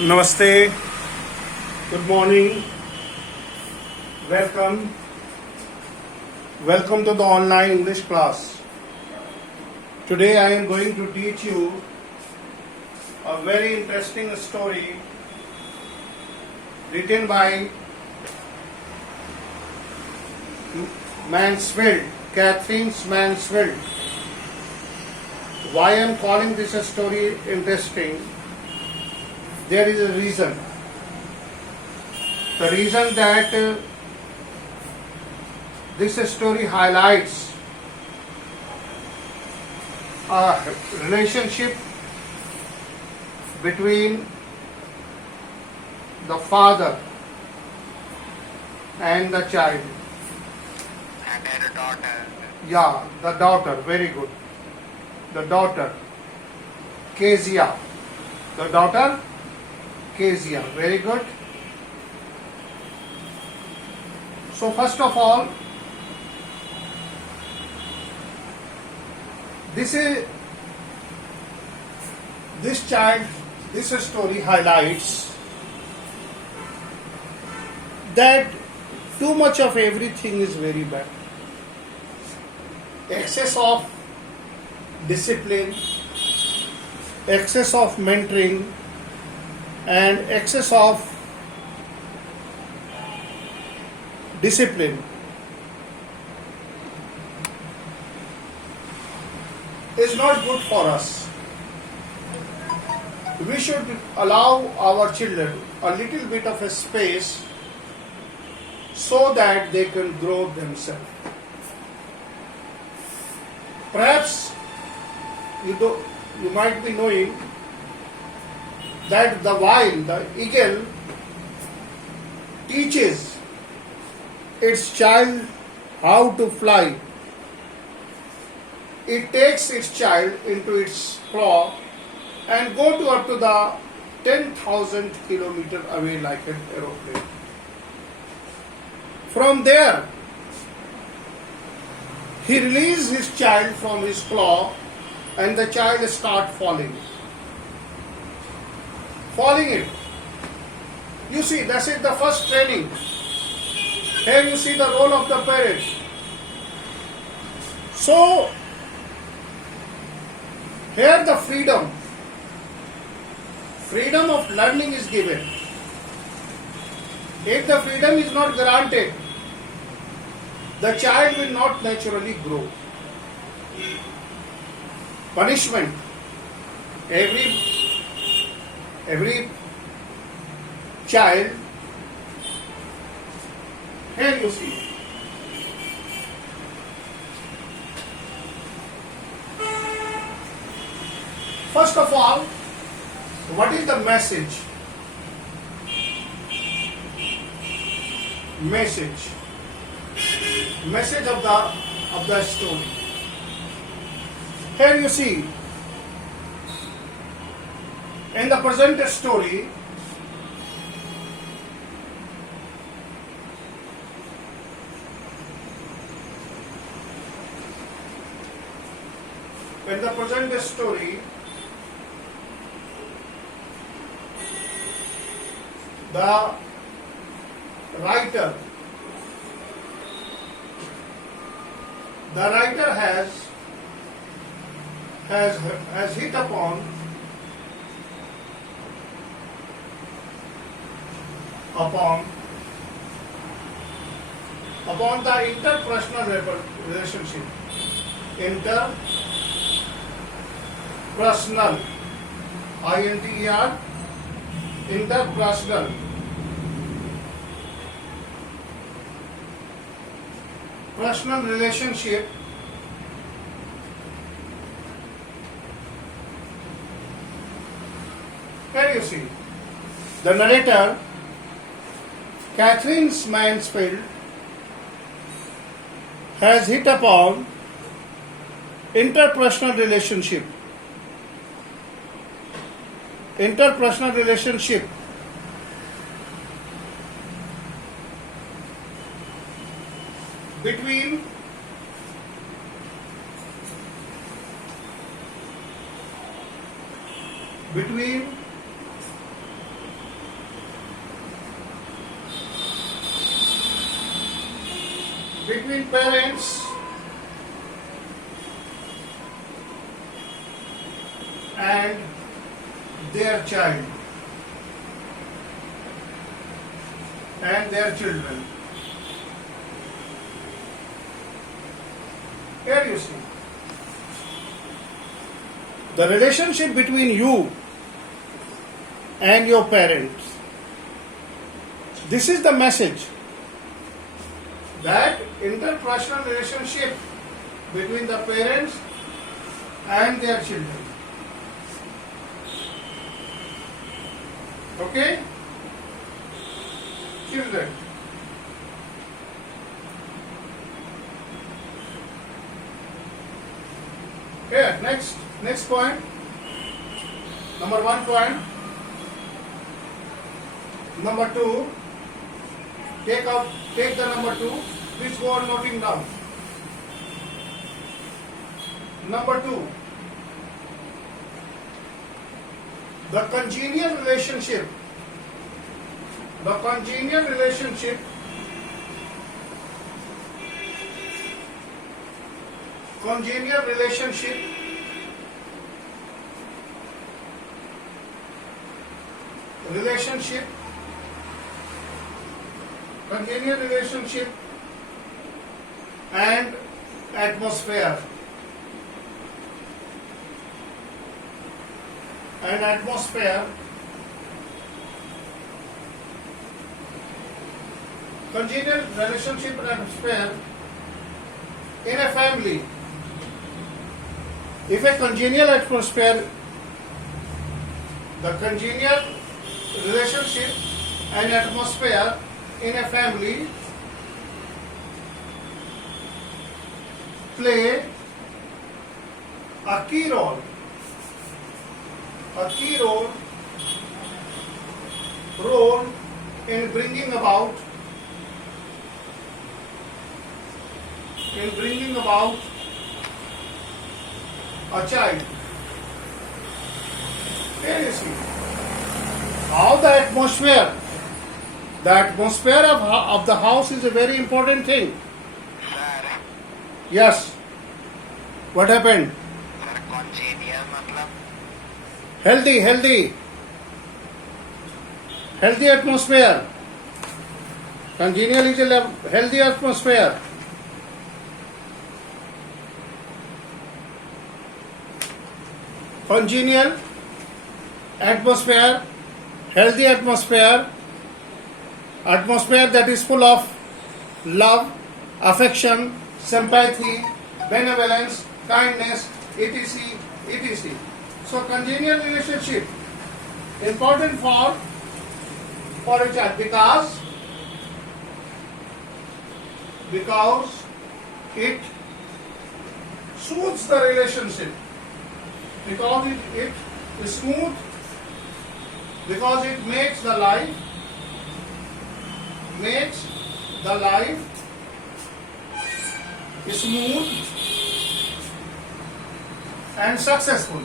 Namaste, good morning, welcome. Welcome to the online English class. Today I am going to teach you a very interesting story written by Mansfield, Catherine Mansfield. Why I am calling this story interesting? There is a reason. The reason that this story highlights a relationship between the father and the child. And a daughter. Yeah, the daughter, very good. The daughter, Kezia. The daughter, Kezia, very good. So first of all, this story highlights that too much of everything is very bad. Excess of discipline, excess of mentoring, and excess of discipline is not good for us. We should allow our children a little bit of a space so that they can grow themselves. Perhaps you might be knowing that the eagle teaches its child how to fly. It takes its child into its claw and go up to the 10,000 kilometers away like an aeroplane. From there, he releases his child from his claw and the child starts falling it. You see, that is the first training. Here you see the role of the parent. So, here the freedom of learning is given. If the freedom is not granted, the child will not naturally grow. Punishment. Every child, here you see, first of all, what is the message? Message of the story. Here you see, in the present story, the writer has hit upon the interpersonal relationship. Interpersonal, INTER, interpersonal. Personal relationship here you see the narrator Catherine Mansfield has hit upon interpersonal relationship between between parents and their child and their children. Here you see the relationship between you and your parents. This is the message, that interpersonal relationship between the parents and their children. Okay? Children. Here, next point. Number 1 point. Number 2. Take the number 2. Please go on noting down. Number 2. The congenial relationship. The congenial relationship congenial relationship and atmosphere congenial relationship and atmosphere in a family. If a congenial atmosphere, the congenial relationship and atmosphere in a family play a key role in bringing about a child. Here you see how the atmosphere of the house is a very important thing. Sir, Yes. What happened? sir, congenial मतलब Healthy atmosphere. Congenial is a healthy atmosphere. Congenial atmosphere, healthy atmosphere that is full of love, affection, sympathy, benevolence, kindness, etc. etc. So congenial relationship important for a child because it soothes the relationship, because it is smooth, because it makes the life smooth and successful.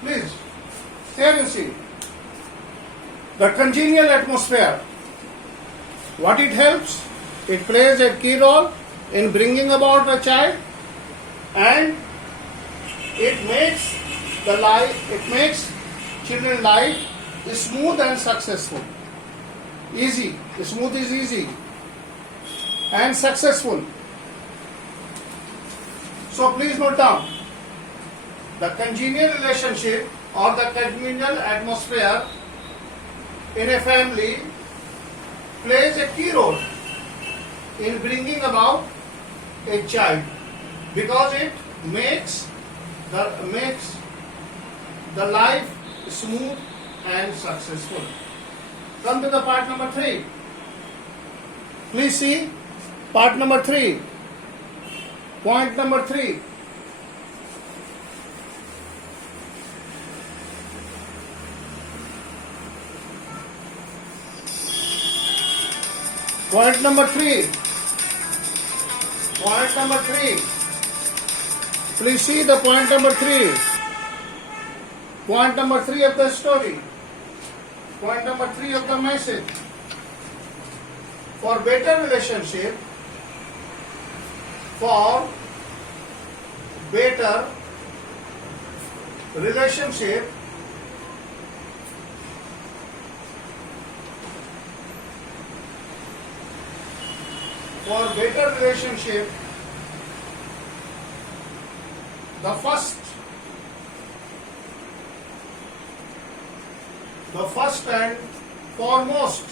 Please, here you see the congenial atmosphere. What it helps? It plays a key role in bringing about a child, and it makes children's life smooth and successful. Easy. Smooth is easy and successful. So please note down, the congenial relationship or the congenial atmosphere in a family plays a key role in bringing about a child, because it makes the life smooth and successful. Come to the part number 3. Please see part number 3. Point number 3. Point number 3. Please see the point number 3. Point number 3 of the story. Point number 3 of the message. For better relationship, for better relationship, for better relationship, the first and foremost,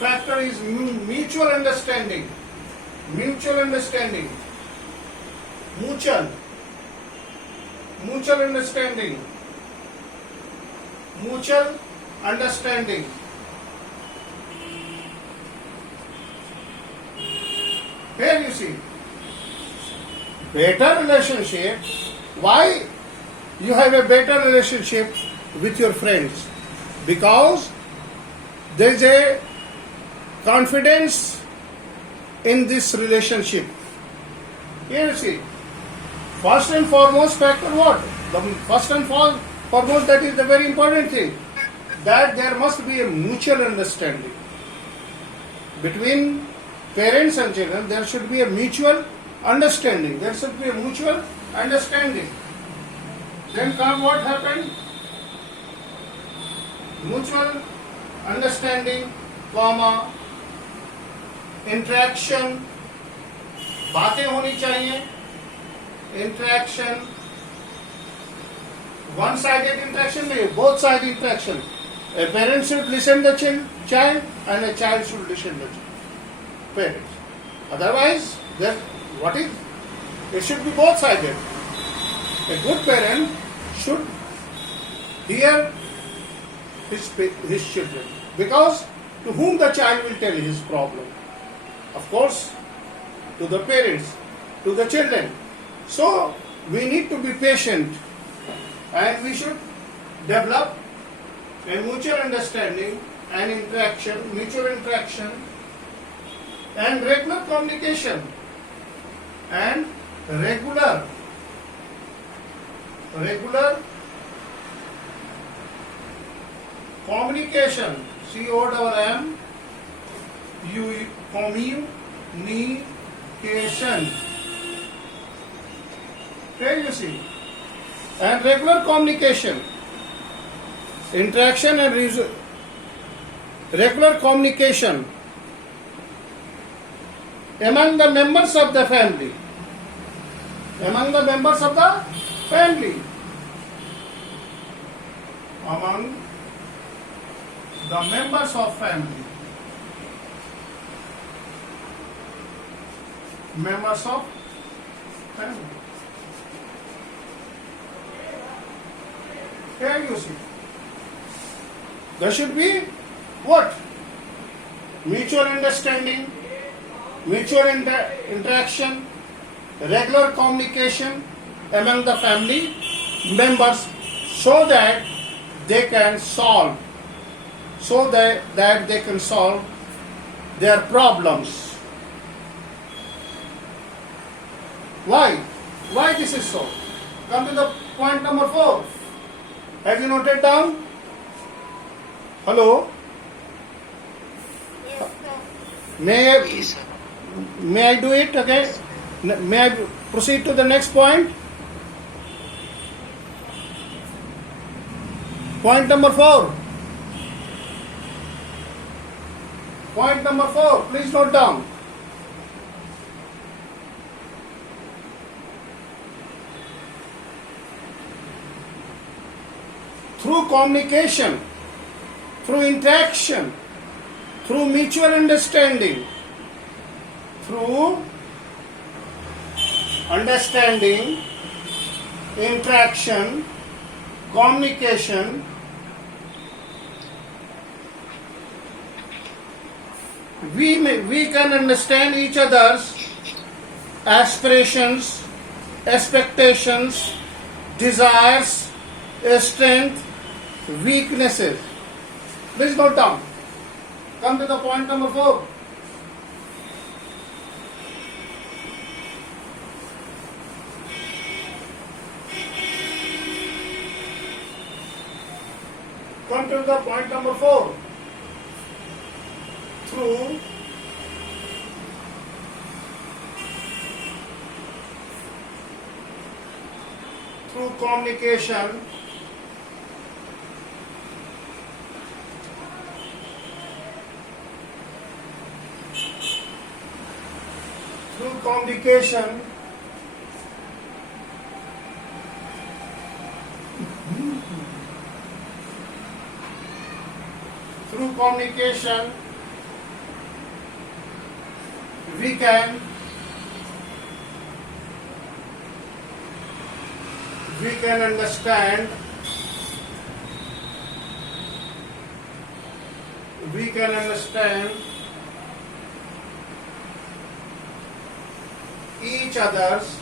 factor is mutual understanding, mutual understanding. Here you see, better relationship. Why you have a better relationship with your friends? Because there is a confidence in this relationship. Here you see, first and foremost factor what? The first and foremost, that is the very important thing, that there must be a mutual understanding between parents and children. There should be a mutual understanding. There should be a mutual understanding. Then come what happened? Mutual understanding, comma, interaction, बातें होनी चाहिए, interaction, one-sided interaction नहीं, both-sided interaction. A parent should listen to the child and a child should listen to the parents. Otherwise, then what is? It should be both-sided. A good parent should hear his children, because to whom the child will tell his problem? Of course, to the parents, to the children. So we need to be patient, and we should develop a mutual understanding and mutual interaction, and regular communication, and regular communication, communication. Here you see, and regular communication, interaction and regular communication among the members of the family. Among the members of the family. Among the members of family. Members of family. Here you see. There should be what? Mutual understanding, mutual interaction, regular communication among the family members, so that they can solve, their problems. Why this is so? Come to the point number 4. Have you noted down? Hello? Yes, sir. May I do it again? May I proceed to the next point? Point number 4. Point number 4. Please note down. Through communication, through interaction, through mutual understanding, interaction, communication, we can understand each other's aspirations, expectations, desires, strength, weaknesses. Please note down. Come to the point number 4. Come to the point number 4. Through communication, through communication, we can understand each other's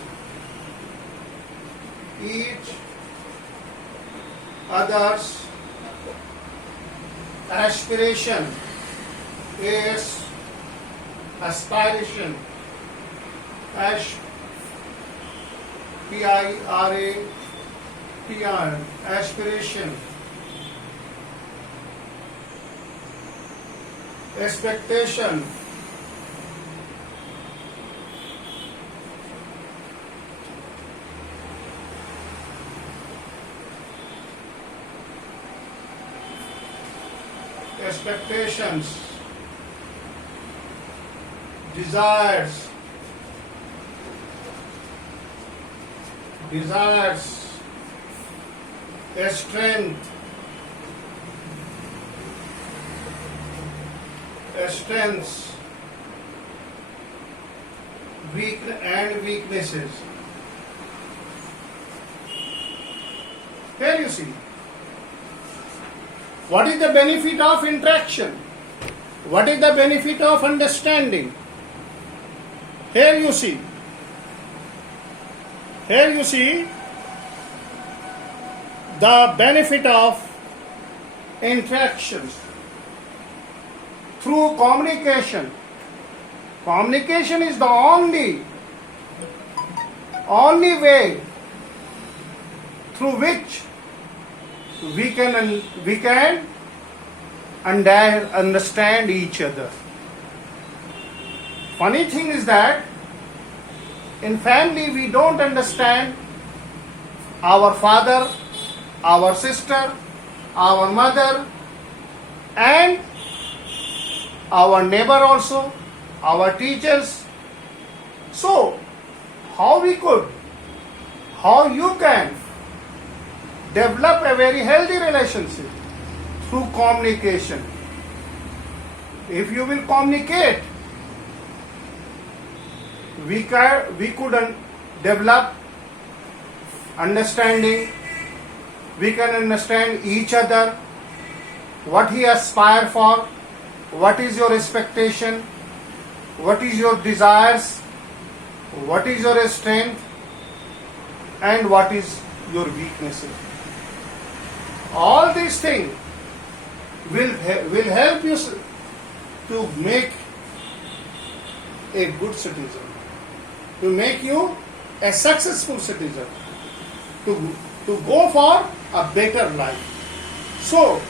aspiration, aspiration, P-I-R-A-T-I-O-N, aspiration, expectation, expectations, desires, strengths, weaknesses. Here you see, what is the benefit of interaction? What is the benefit of understanding? Here you see the benefit of interactions through communication. Communication is the only way through which we can understand each other. Funny thing is that in family we don't understand our father, our sister, our mother, and our neighbor also, our teachers. So, how you can develop a very healthy relationship? Through communication. If you will communicate, we could develop understanding. We can understand each other, what he aspires for, what is your expectation, what is your desires, what is your strength, and what is your weaknesses. All these things will help you to make a good citizen, to make you a successful citizen, to go for a better life. So,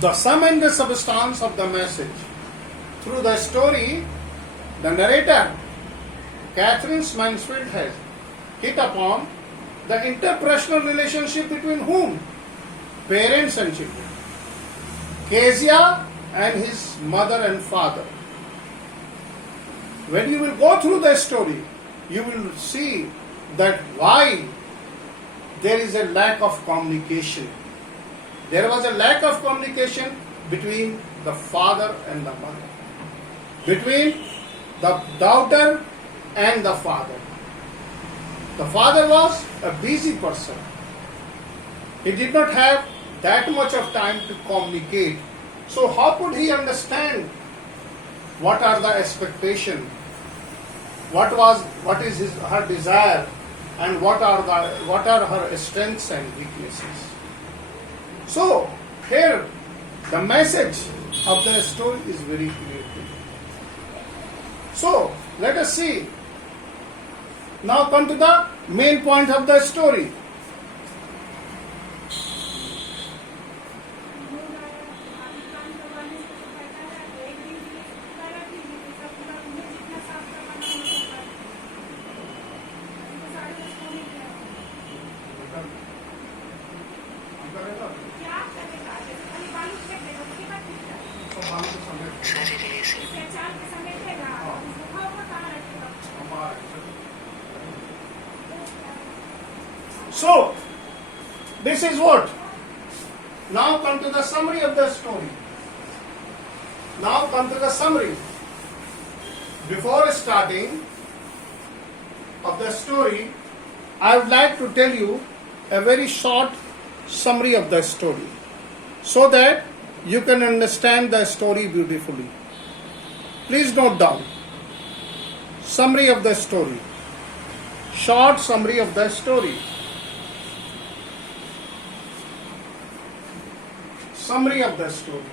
the sum and the substance of the message through the story, the narrator, Catherine Mansfield, has hit upon the interpersonal relationship between whom? Parents and children. Kezia and his mother and father. When you will go through the story, you will see that why there is a lack of communication. There was a lack of communication between the father and the mother, between the daughter and the father. The father was a busy person. He did not have that much of time to communicate. So how could he understand what are the expectations, what is her desire, and what are her strengths and weaknesses? So here the message of the story is very clear. So let us see. Now come to the main point of the story. Sir ये से So, this is what? Now come to the summary of the story. Now come to the summary. Before starting of the story, I would like to tell you a very short summary of the story so that you can understand the story beautifully. Please note down. Summary of the story. Short summary of the story. Summary of the story.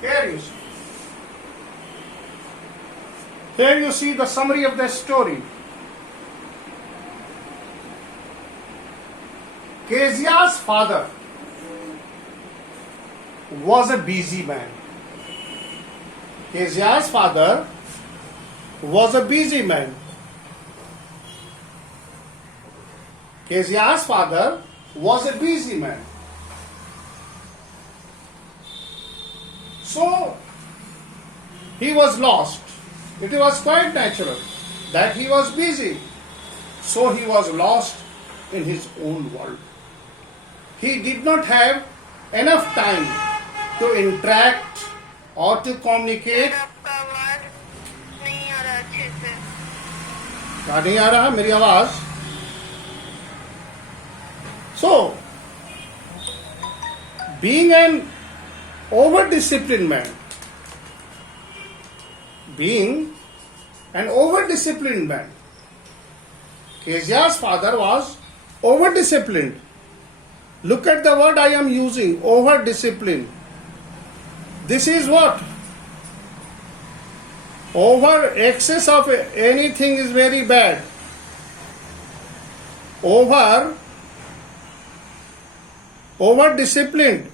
Here you see. Here you see the summary of the story. Kezia's father was a busy man. Kezia's father was a busy man. Kezia's father was a busy man. So, he was lost. It was quite natural that he was busy. So, he was lost in his own world. He did not have enough time to interact or to communicate. आपका आवाज नहीं आ रहा अच्छे से। क्या नहीं आ रहा मेरी आवाज? So, being an over-disciplined man, Kezia's father was over-disciplined. Look at the word I am using, over-disciplined. This is what? Over excess of anything is very bad. Over-disciplined.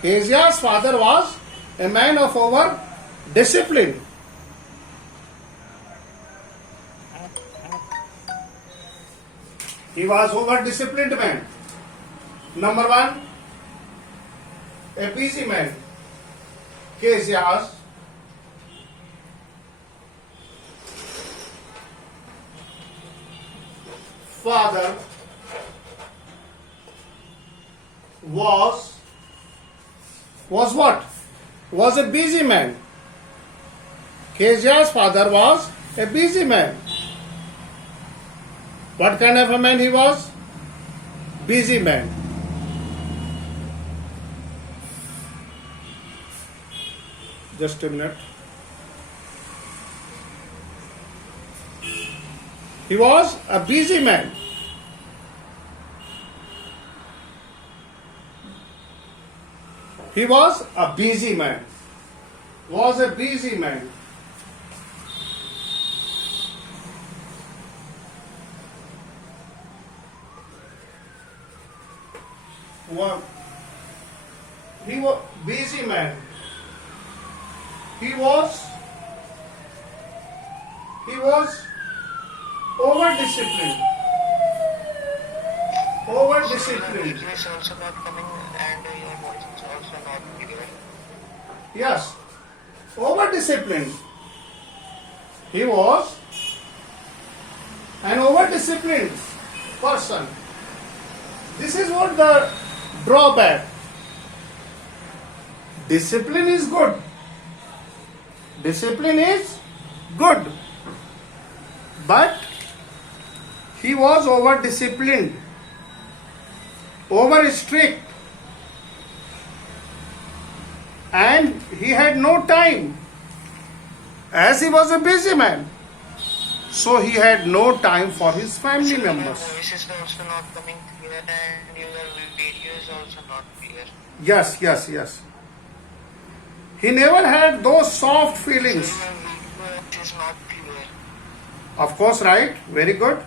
Kezia's father was a man of over-discipline. He was over-disciplined man. Number one, a busy man. Kezia's father was what? Was a busy man. Kezia's father was a busy man. What kind of a man he was? Busy man. Just a minute. He was a busy man. He was a busy man. Was a busy man. He was busy man. He was over-disciplined. Over-disciplined. weakness also not coming and your voice is also not clear. Yes. Over-disciplined. He was an over-disciplined person. This is what the drawback. Discipline is good. Discipline is good. But he was over-disciplined, over-strict, and he had no time. As he was a busy man, so he had no time for his family Your members. voice is also not coming clear and your video is also not clear. Yes. He never had those soft So feelings. your video is not clear. Of course, right? Very good.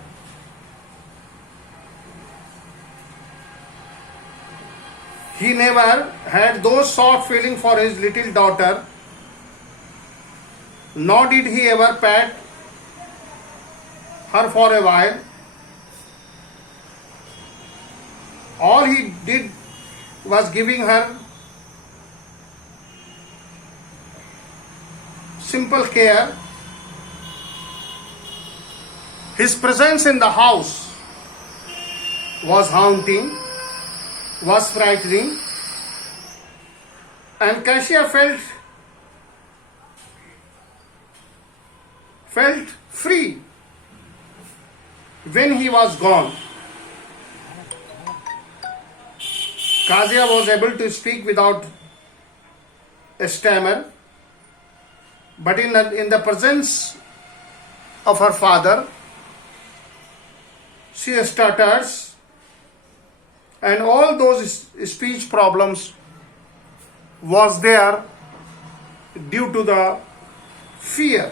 He never had those soft feelings for his little daughter nor did he ever pat her for a while. All he did was giving her simple care. His presence in the house was haunting, was frightening, and Cassia felt free when he was gone. Kasia was able to speak without a stammer, but in the presence of her father, she stutters, and all those speech problems was there due to the fear.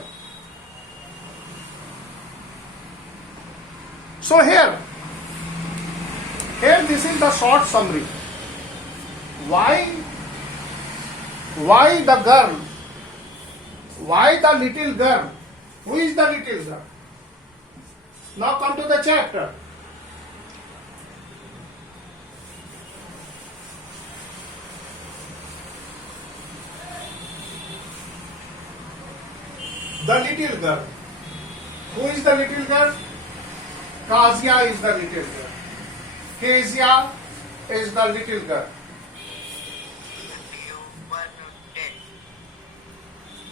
So here this is the short summary. Why the girl? Why the little girl? Who is the little girl? Now come to the chapter. The little girl. Who is the little girl? Kasia is the little girl. Kezia is the little girl. You 1 to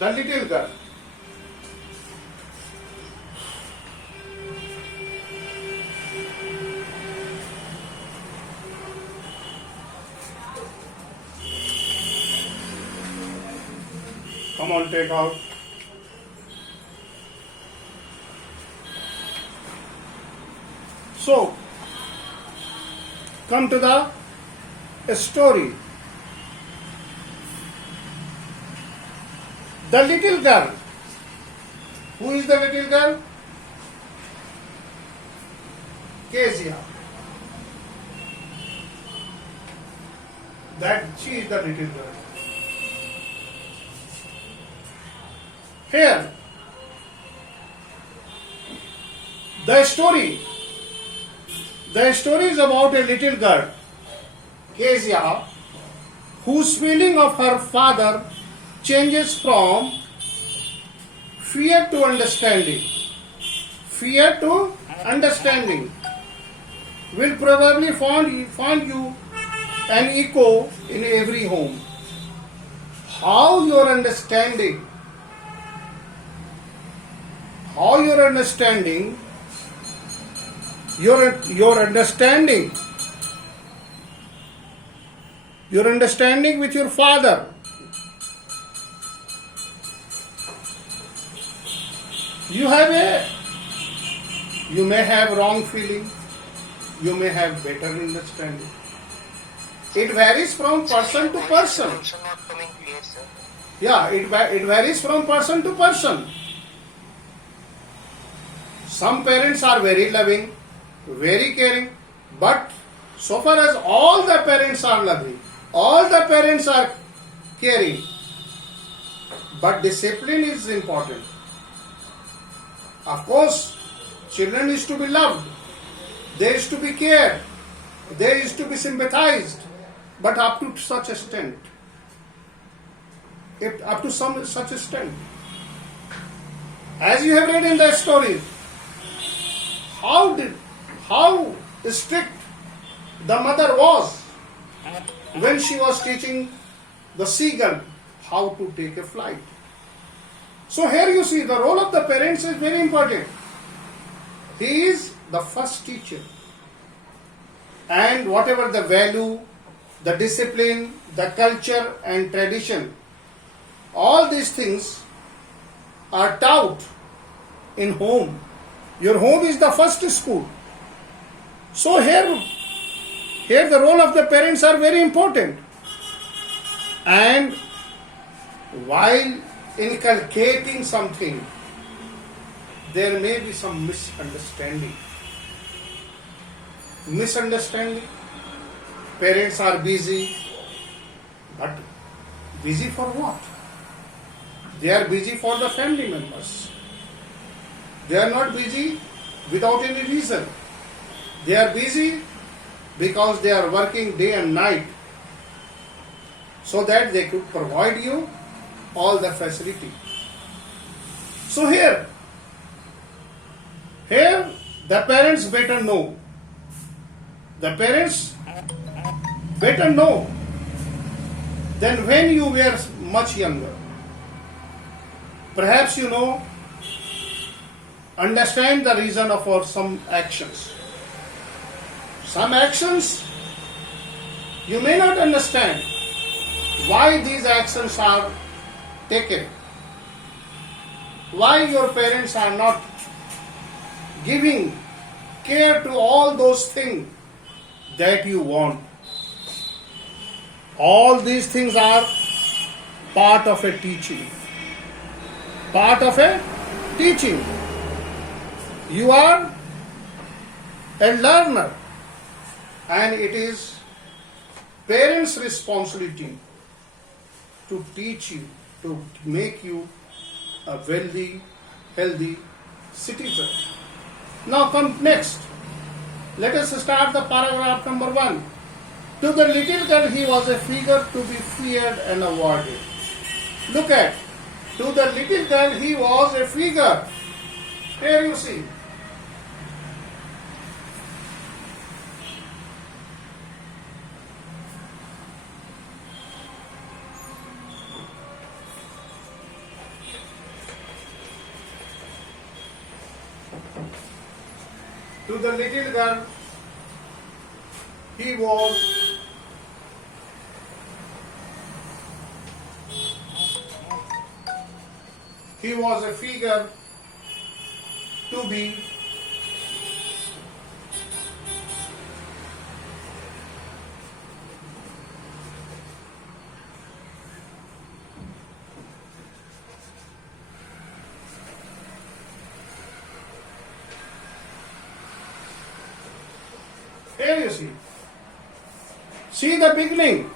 10. The little girl. Come on, take out. So, come to the story. The little girl. Who is the little girl? Kezia. That she is the little girl. Here, the story is about a little girl, Kezia, whose feeling of her father changes from fear to understanding. Fear to understanding will probably find you an echo in every home. How your understanding your understanding with your father you may have wrong feeling, you may have better understanding. It varies from person to person. Also not coming clear, sir. Yeah, it varies from person to person. Some parents are very loving, very caring, but so far as all the parents are loving, all the parents are caring, but discipline is important. Of course, children is to be loved, they is to be cared, they is to be sympathized, but up to such extent. Up to such extent. As you have read in the story, how strict the mother was when she was teaching the seagull how to take a flight. So here you see the role of the parents is very important. He is the first teacher, and whatever the value, the discipline, the culture and tradition, all these things are taught in home. Your home is the first school. So here the role of the parents are very important. And while inculcating something, there may be some misunderstanding. Parents are busy, but busy for what? They are busy for the family members. They are not busy without any reason. They are busy because they are working day and night so that they could provide you all the facility. So here the parents better know. The parents better know than when you were much younger. Perhaps you know, understand the reason of our some actions. Some actions you may not understand why these actions are taken. Why your parents are not giving care to all those things that you want. All these things are part of a teaching. Part of a teaching. You are a learner, and it is parents' responsibility to teach you, to make you a wealthy, healthy citizen. Now come next. Let us start the paragraph number 1. To the little girl he was a figure to be feared and avoided. Look at. To the little girl he was a figure. Here you see. To the little girl, he was a figure to be here you see. See the beginning.